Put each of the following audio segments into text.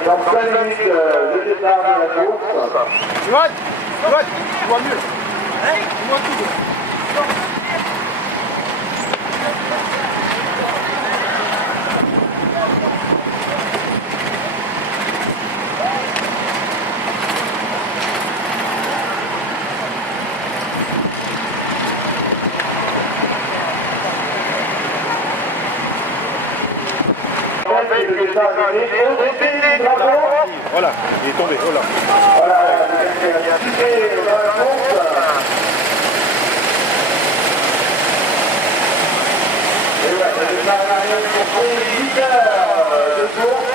dans 5 minutes le départ de la course. Tu vois mieux. Hein? Tu vois tout. Voilà, il est tombé, voilà. Voilà, il y a piqué dans la course. Et voilà, le départ arrière pour 8 heures de course.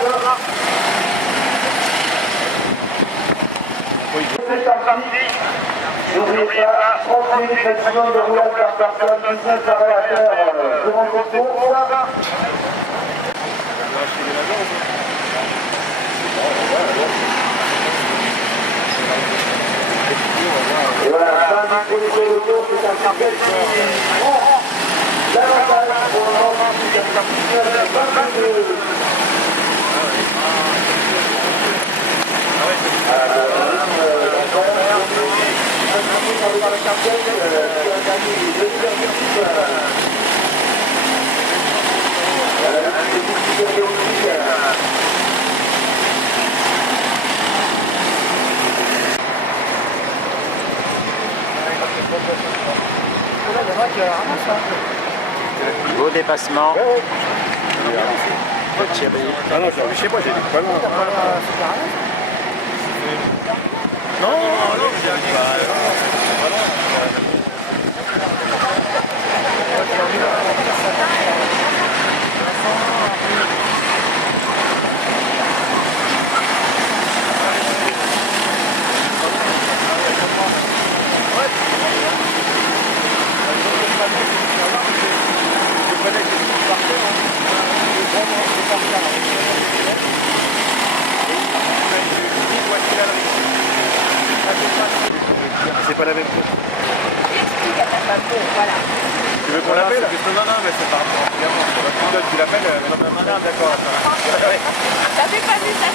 C'est parti. N'oubliez pas, 30 minutes maximum de roulage par personne, 19 arrêts à faire durant cette course. Et voilà, fin du premier tour, c'est un cartel qui prend l'avantage pour le moment du 22. Beau dépassement de Thierry. Ah non, je sais pas, j'ai dit pas loin. Non, c'est pas la même chose. Voilà. Tu veux qu'on l'appelle? Non, mais c'est pas grave. Tu l'appelles? Non, d'accord. Ça fait pas vu ça.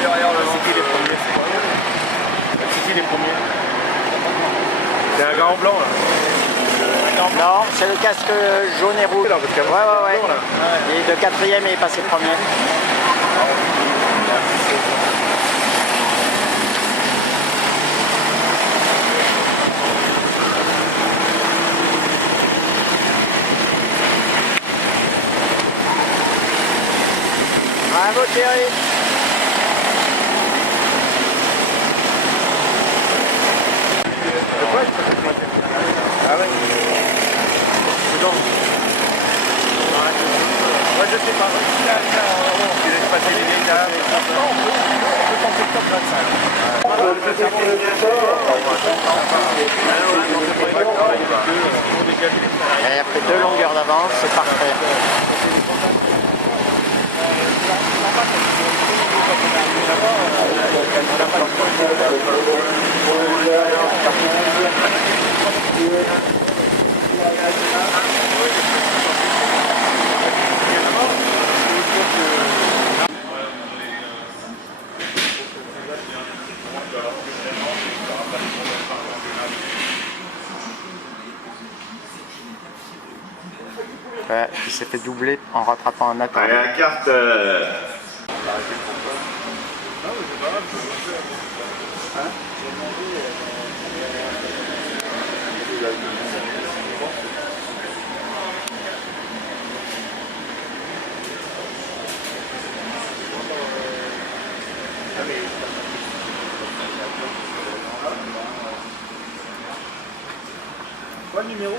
Derrière le c'est qui les premiers? C'est qui les premiers? C'est un gars en blanc là. Non, c'est le casque jaune et rouge. Ouais. Il est de quatrième et il est passé premier. Bravo Thierry. Ah ouais. Non. Ouais, je sais pas. Il laisse passer les vieilles dames. On peut tenter top 25. Et après 2 longueurs d'avance, c'est parfait. Ouais, il s'est fait doubler en rattrapant un attardé. Allez, la carte. Quoi le numéro?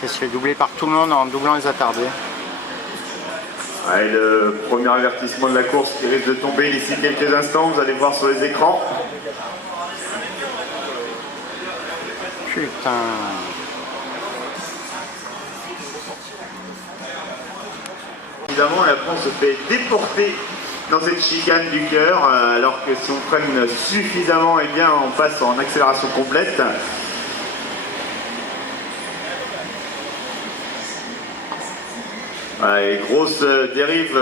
Qui se fait doubler par tout le monde en doublant les attardés. Allez, le premier avertissement de la course qui risque de tomber d'ici quelques instants, vous allez voir sur les écrans. Putain. Évidemment, la France se fait déporter dans cette chicane du cœur, alors que si on freine suffisamment, eh bien, on passe en accélération complète. Voilà, et grosse dérive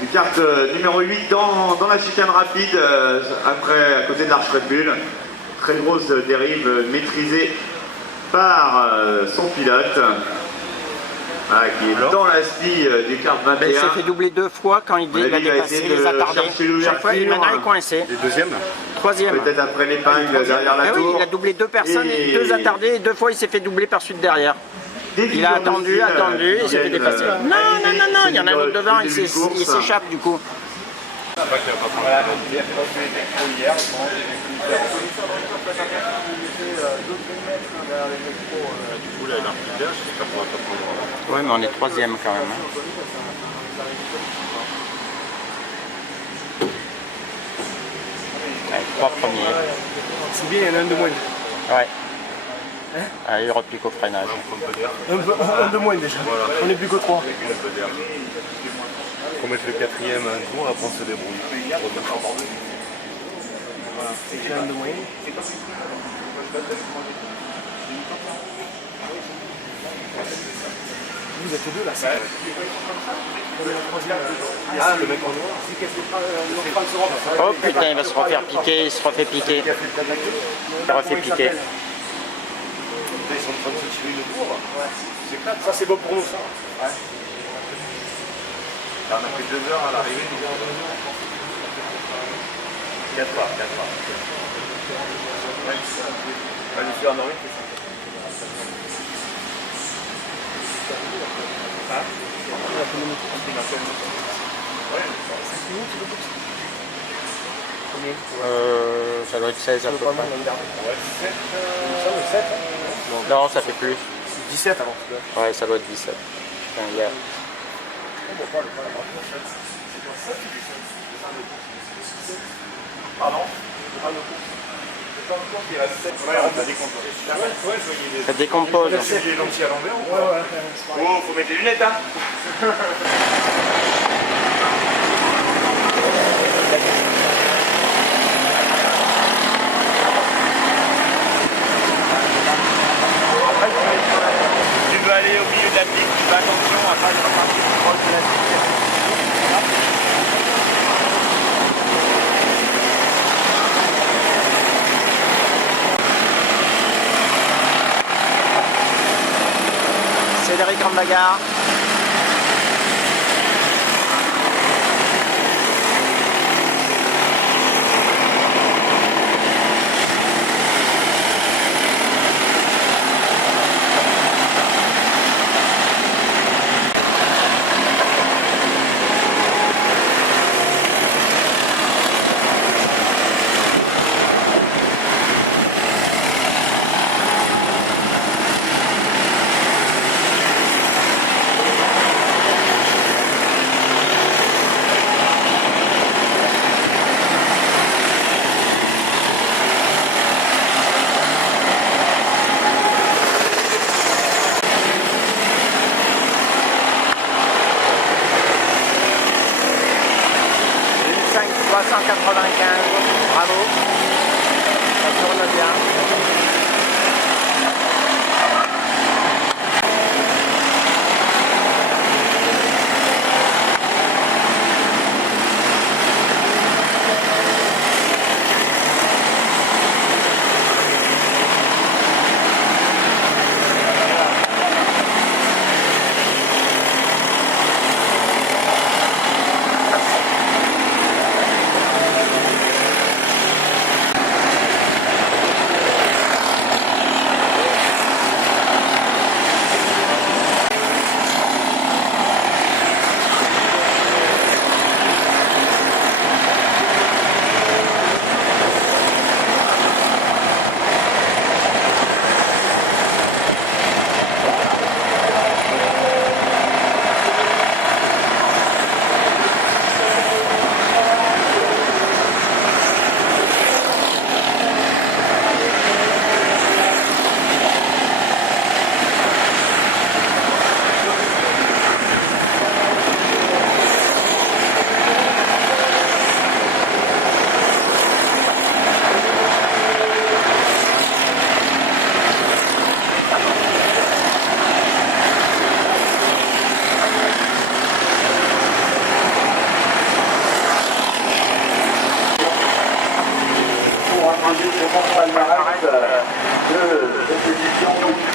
du kart numéro 8 dans la chicane rapide, après à côté de l'Arche Red Bull. Très grosse dérive maîtrisée par son pilote. Ah, qui est dans la scie du kart 21. Il s'est fait doubler 2 fois quand il a dépassé les attardés. Chaque fois, maintenant il est coincé. Et deuxième là? Troisième. Peut-être après l'épingle derrière la Ah oui, tour. il a doublé 2 personnes, et 2 attardés, et 2 fois il s'est fait doubler par suite derrière. Il a attendu, il s'est fait dépasser. Non, il y en a un autre devant, il s'échappe du coup. Ouais, mais on est troisième quand même. Ouais, 3 premiers. C'est bien, il y en a un de moins. Ouais. Ah, il replique au freinage. Un de moins déjà. On n'est plus que 3. Faut mettre le quatrième un tour, après on se débrouille. C'est un de moins. Vous êtes deux là, c'est Ah, le mec en noir. Oh putain, il va se refaire piquer, il se refait piquer. Il se refait piquer. Ils sont en train de se tirer une tour. Ça c'est bon pour nous ça. Là, on a fait 2 heures à l'arrivée. 4 pas. On va lui faire un oreille, c'est ça. Ça doit être 16 à peu près. Non, ça fait plus. 17 avant. Ouais, ça doit être 17. Putain, il y a... Ça décompose. Oh, faut mettre les lunettes, hein. Tu veux aller au milieu de la piste, tu fais attention à pas repartir proche de la piste. Cédric en bagarre. Bravo. Ça tourne bien.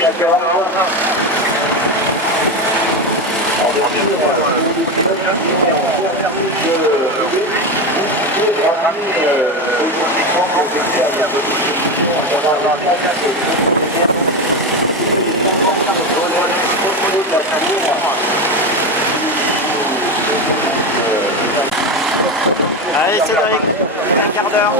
d'accord. En deuxième, les Allez Cédric, un quart d'heure.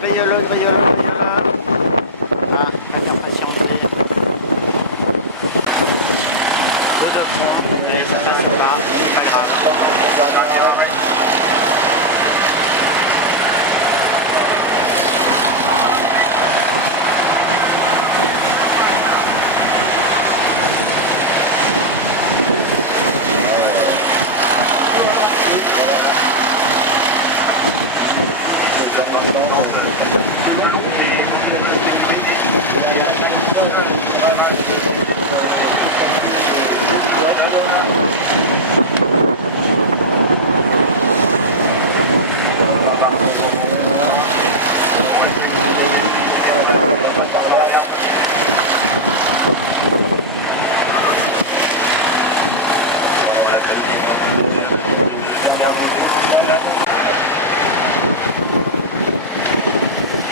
Grille-le, grille-le, grille-le. Ah, pas faire patienter. Deux de front, et ça passe pas, c'est pas grave.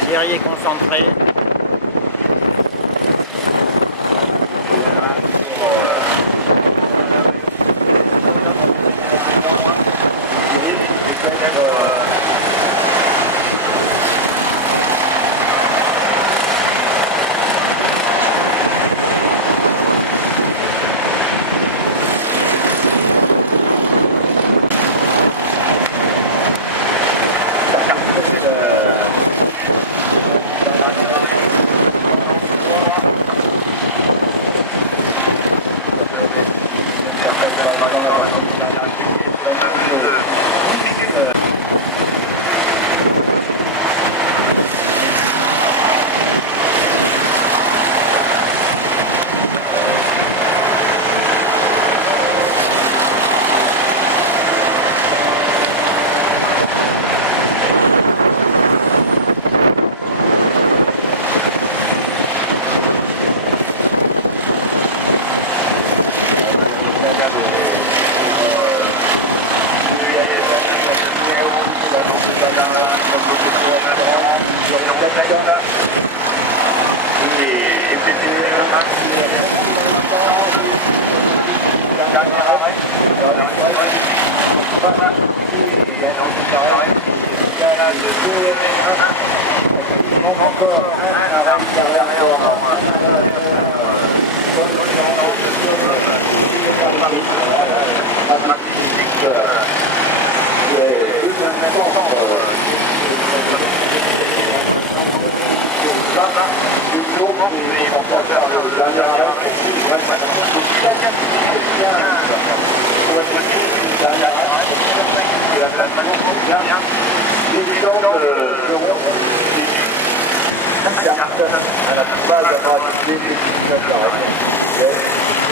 Thierry est concentré.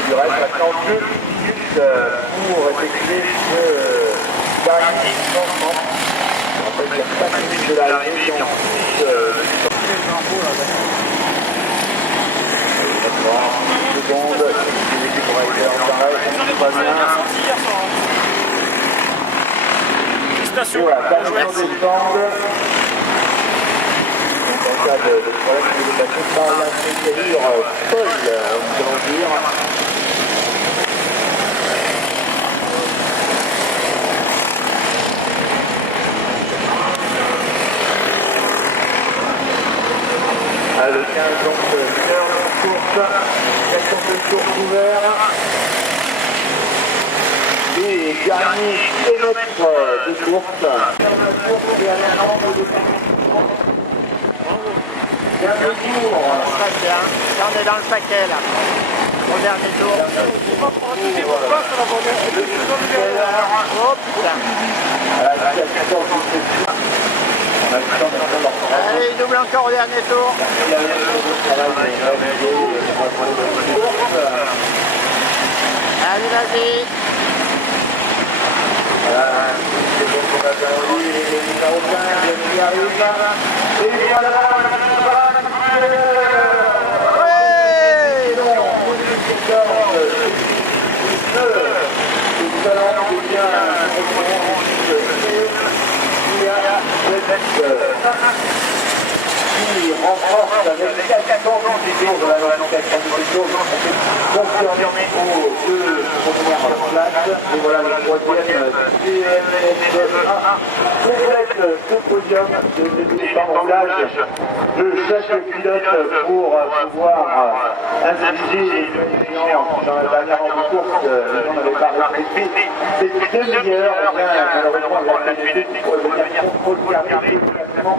Il reste maintenant 2 minutes pour effectuer ce dernier changement. En fait, il y a 5 minutes de l'arrivée, puis ensuite... secondes, l'équipe va être en arrêt, ça va bien. Voilà, termination des stands. En cas de problème de la procédure folle, nous allons dire. Le 15, donc 1 heure de course, 400 tours ouverts. Et dernier kilomètre de course. Dernier tour. Ça se passe bien. Là, on est dans le paquet, là. Au dernier tour. Oh putain. Allez, il double encore au dernier tour. Allez, vas-y. Qui renforce avec 4 positions de la nomenclature confirmé aux deux premières places. Et voilà le troisième CNSA complète ce podium de désamblage de chaque pilote pour pouvoir insister les gagnants dans la dernière course. Les gens n'avaient pas respecté ces demi-heures. Malheureusement, la suite pour venir contrôler le classement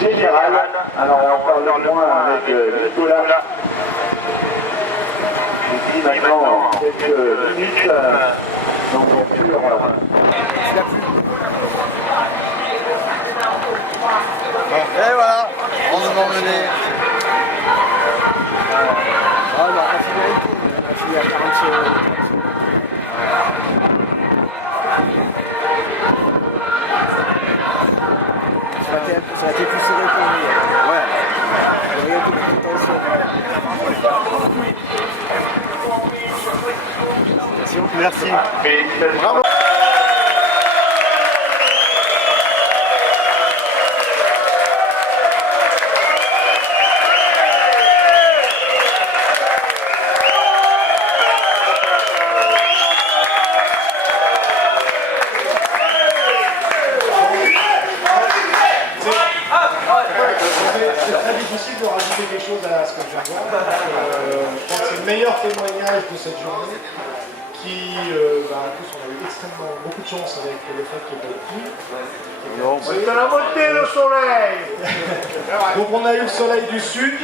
général. Alors on va faire le point avec Nicolas. Ici maintenant quelques minutes. Donc bien sûr. Et voilà, on nous a emmené. Ah bah, on a fini à 40 secondes. Ça a été plus serré pour nous. Ouais. Regarde tout le temps. Merci. Bravo. Difficile de rajouter quelque chose à ce que je viens de voir. Je pense que c'est le meilleur témoignage de cette journée qui, en plus on a eu extrêmement beaucoup de chance avec le fait qu'il n'y ait pas de pluie. C'est la montée le soleil. Donc on a eu le soleil du sud,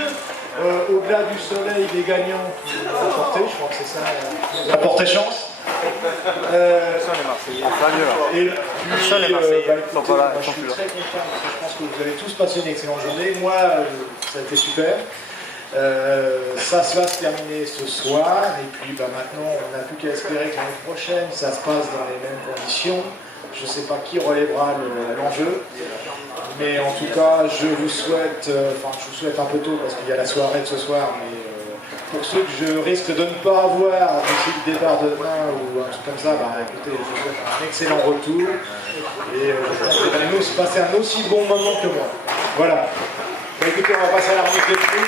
au-delà du soleil des gagnants qui nous ont apporté, je crois que c'est ça, qui nous a apporté chance. Et puis, écoutez, moi, je suis très content parce que je pense que vous avez tous passé une excellente journée. Moi, ça a été super. Ça va se terminer ce soir. Et puis maintenant, on n'a plus qu'à espérer que l'année prochaine, ça se passe dans les mêmes conditions. Je ne sais pas qui relèvera l'enjeu. Mais en tout cas, je vous souhaite, je vous souhaite un peu tôt parce qu'il y a la soirée de ce soir. Mais pour ceux que je risque de ne pas avoir d'ici le départ de demain ou un truc comme ça, écoutez, je vous souhaite un excellent retour et j'espère que vous allez nous passer un aussi bon moment que moi. Voilà. Écoutez, on va passer à la remise de prix.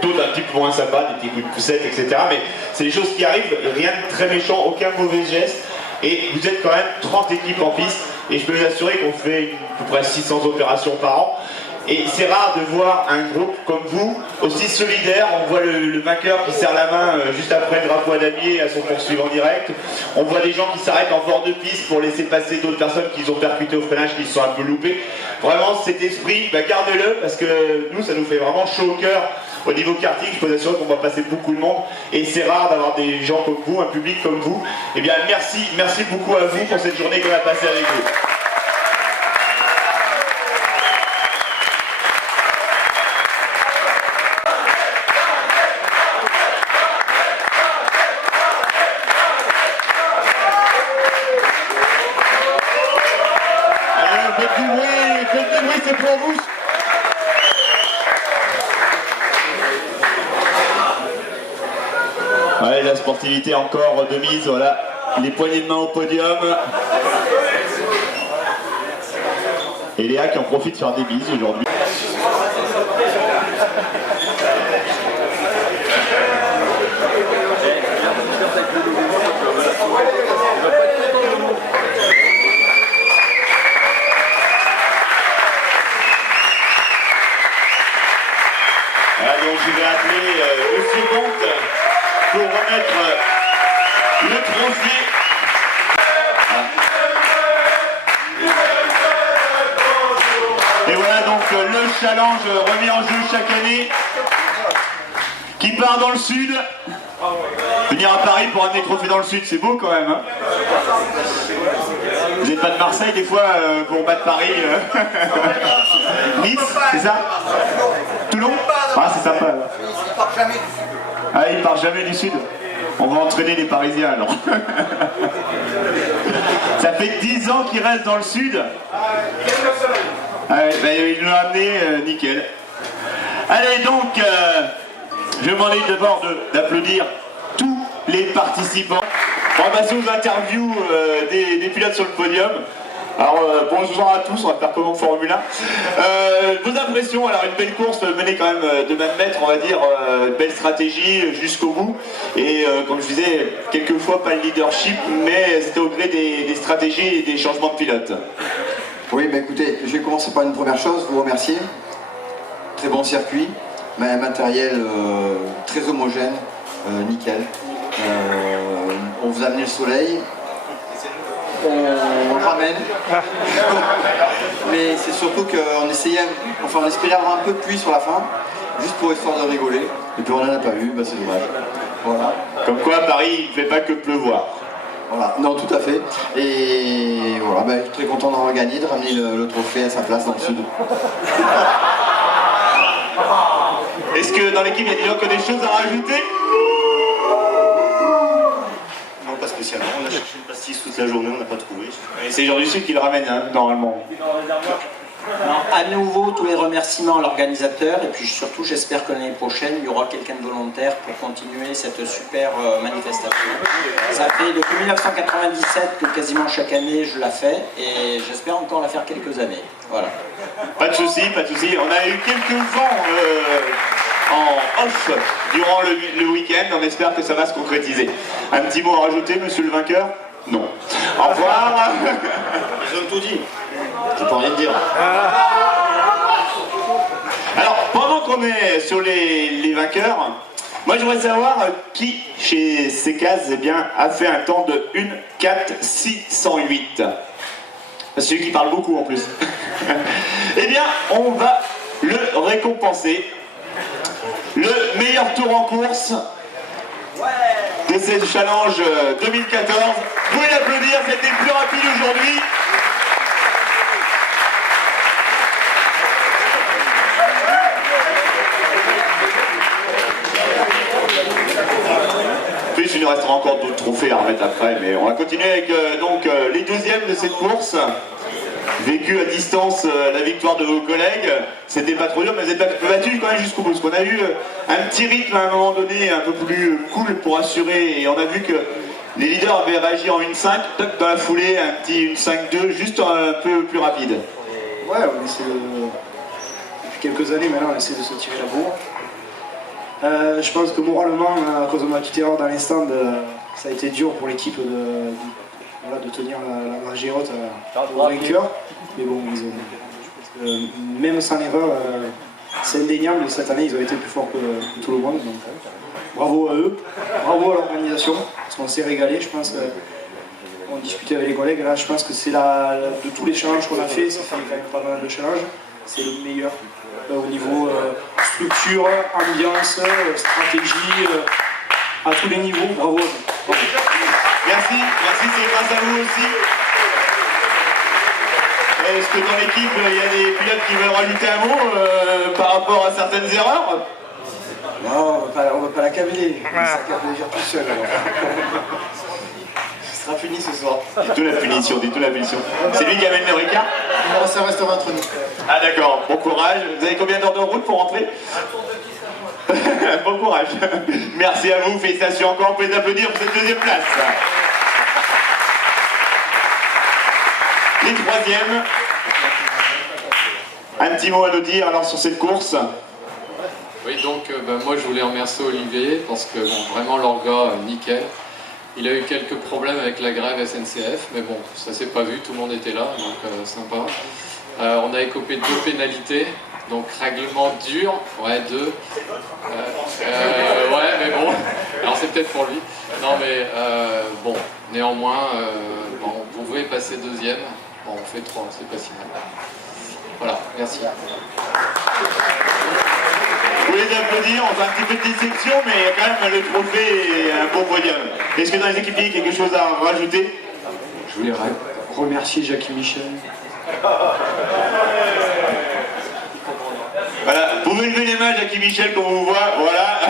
D'autres un petit peu moins sympas, des petits coups de poussette, etc. Mais c'est des choses qui arrivent, rien de très méchant, aucun mauvais geste. Et vous êtes quand même 30 équipes en piste. Et je peux vous assurer qu'on fait à peu près 600 opérations par an. Et c'est rare de voir un groupe comme vous, aussi solidaire. On voit le vainqueur qui serre la main juste après le drapeau à damier à son poursuivant direct. On voit des gens qui s'arrêtent en bord de piste pour laisser passer d'autres personnes qui ont percuté au freinage, qui se sont un peu loupés. Vraiment, cet esprit, gardez-le, parce que nous, ça nous fait vraiment chaud au cœur. Au niveau karting, je peux vous assurer qu'on va passer beaucoup de monde. Et c'est rare d'avoir des gens comme vous, un public comme vous. Eh bien, merci beaucoup à vous pour cette journée qu'on a passée avec vous. Faites du bruit, c'est pour vous. Ouais, la sportivité encore de mise, voilà. Les poignées de main au podium. Et Léa qui en profite de faire des bises aujourd'hui. Donc je vais appeler Monsieur Comte pour remettre le trophée challenge remis en jeu chaque année, qui part dans le sud. Venir à Paris pour amener le trophée dans le sud, c'est beau quand même. Hein. Vous n'êtes pas de Marseille des fois pour battre Paris Nice, c'est ça? Toulon? Ah, c'est sympa. Il part jamais du sud. Ah, il part jamais du sud. On va entraîner les Parisiens alors. Ça fait 10 ans qu'il reste dans le sud. Ouais, bah, il nous l'a amené, nickel. Allez donc, je me demande d'abord d'applaudir tous les participants. On va passer aux interviews des pilotes sur le podium. Alors bonjour à tous, on va faire comme en Formule 1. Vos impressions, alors une belle course menée quand même de 20 mètres, on va dire, une belle stratégie jusqu'au bout. Et comme je disais, quelquefois pas le leadership, mais c'était au gré des stratégies et des changements de pilote. Oui, bah écoutez, je vais commencer par une première chose, vous remercier. Très bon circuit, mais un matériel très homogène, nickel. On vous a amené le soleil, on le ramène, mais c'est surtout qu'on essayait, enfin on espérait avoir un peu de pluie sur la fin, juste pour histoire de rigoler, et puis on n'en a pas eu, bah c'est dommage. Voilà. Comme quoi à Paris, il ne fait pas que pleuvoir. Voilà, non tout à fait, et voilà, bah, je suis très content d'avoir gagné, de ramener le trophée à sa place dans le sud. Est-ce que dans l'équipe, il y a des gens qui ont des choses à rajouter? Non, pas spécialement. On a cherché le pastis toute la journée, on n'a pas trouvé. Et c'est les gens du Sud qui le ramènent, hein, normalement. Alors, à nouveau, tous les remerciements à l'organisateur, et puis surtout, j'espère que l'année prochaine, il y aura quelqu'un de volontaire pour continuer cette super manifestation. Ça fait depuis 1997 que quasiment chaque année je la fais, et j'espère encore la faire quelques années. Voilà. Pas de souci, pas de souci. On a eu quelques vents en off durant le week-end. On espère que ça va se concrétiser. Un petit mot à rajouter, monsieur le vainqueur? Non. Au revoir. Ils ont tout dit. Je peux rien dire. Alors, pendant qu'on est sur les vainqueurs, moi j'aimerais savoir qui chez Cécaz a fait un temps de 1:4:608. C'est celui qui parle beaucoup en plus. Eh bien, on va le récompenser. Le meilleur tour en course de cette challenge 2014. Vous pouvez l'applaudir, c'était le plus rapide aujourd'hui. Plus, il nous restera encore d'autres trophées à remettre après, mais on va continuer avec les deuxièmes de cette course. Vécu à distance la victoire de vos collègues, c'était pas trop dur, mais vous êtes battus quand même jusqu'au bout. Parce qu'on a eu un petit rythme à un moment donné, un peu plus cool pour assurer, et on a vu que les leaders avaient réagi en 1:5, dans la foulée, un petit 1:5:2, juste un peu plus rapide. Ouais, on essaie depuis quelques années maintenant, on essaie de se tirer la bourre. Je pense que moralement, à cause de ma petite erreur dans les stands, ça a été dur pour l'équipe de tenir la marge haute au vainqueur. Mais bon, même sans l'erreur, c'est indéniable, cette année ils ont été plus forts que tout le monde. Donc, bravo à eux, bravo à l'organisation, parce qu'on s'est régalé. Je pense qu'on discutait avec les collègues, là je pense que c'est de tous les challenges qu'on a fait, ça fait quand même pas mal de challenges, c'est le meilleur au niveau structure, ambiance, stratégie, à tous les niveaux, bravo à vous. Merci, c'est grâce à vous aussi. Est-ce que dans l'équipe, il y a des pilotes qui veulent rajouter un mot par rapport à certaines erreurs? Non, on va pas l'accabler, ça accable déjà tout seul alors. Il sera puni ce soir. Dis-toi la punition, dis-toi la punition. C'est lui qui amène le Ricard? Non, ça restera entre nous. Ah d'accord, bon courage. Vous avez combien d'heures de route pour rentrer? Bon courage. Merci à vous, félicitations encore, vous pouvez applaudir pour cette deuxième place. Les troisièmes. Un petit mot à nous dire alors sur cette course. Oui, donc moi je voulais remercier Olivier parce que bon, vraiment l'orga, nickel. Il a eu quelques problèmes avec la grève SNCF, mais bon, ça s'est pas vu, tout le monde était là, donc sympa. On a écopé 2 pénalités, donc règlement dur, ouais 2. Ouais, mais bon, alors c'est peut-être pour lui. Non mais bon, néanmoins, on pouvait passer 2e, bon, on fait 3, c'est pas si mal. Voilà, merci. Vous voulez applaudir, on fait un petit peu de déception, mais il y a quand même le trophée et un beau podium. Est-ce que dans les équipiers, il y a quelque chose à rajouter? Je voulais remercier Jackie Michel. Voilà, vous pouvez lever les mains, Jackie Michel, qu'on vous voit, voilà.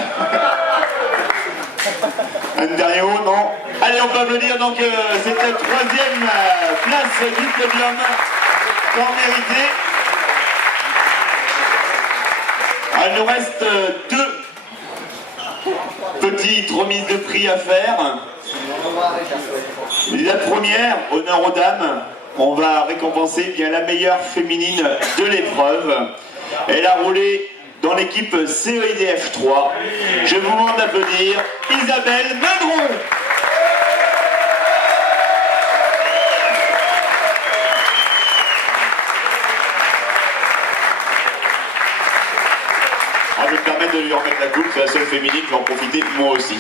Un dernier mot, non? Allez, on peut applaudir, donc c'est la 3e place du podium, tant mérité. Il nous reste 2 petites remises de prix à faire. La première, honneur aux dames, on va récompenser bien la meilleure féminine de l'épreuve. Elle a roulé dans l'équipe CEIDF 3. Je vous demande d'applaudir Isabelle Madron. Je vais me permettre de lui remettre la coupe, c'est la seule féminine, je vais en profiter moi aussi.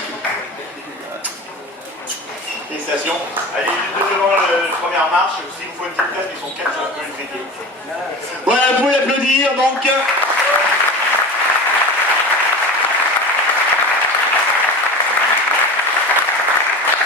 Félicitations. Allez, juste devant la première marche, s'il vous faut une petite place, ils sont 4, je peux le traiter. Voilà, vous pouvez l'applaudir donc.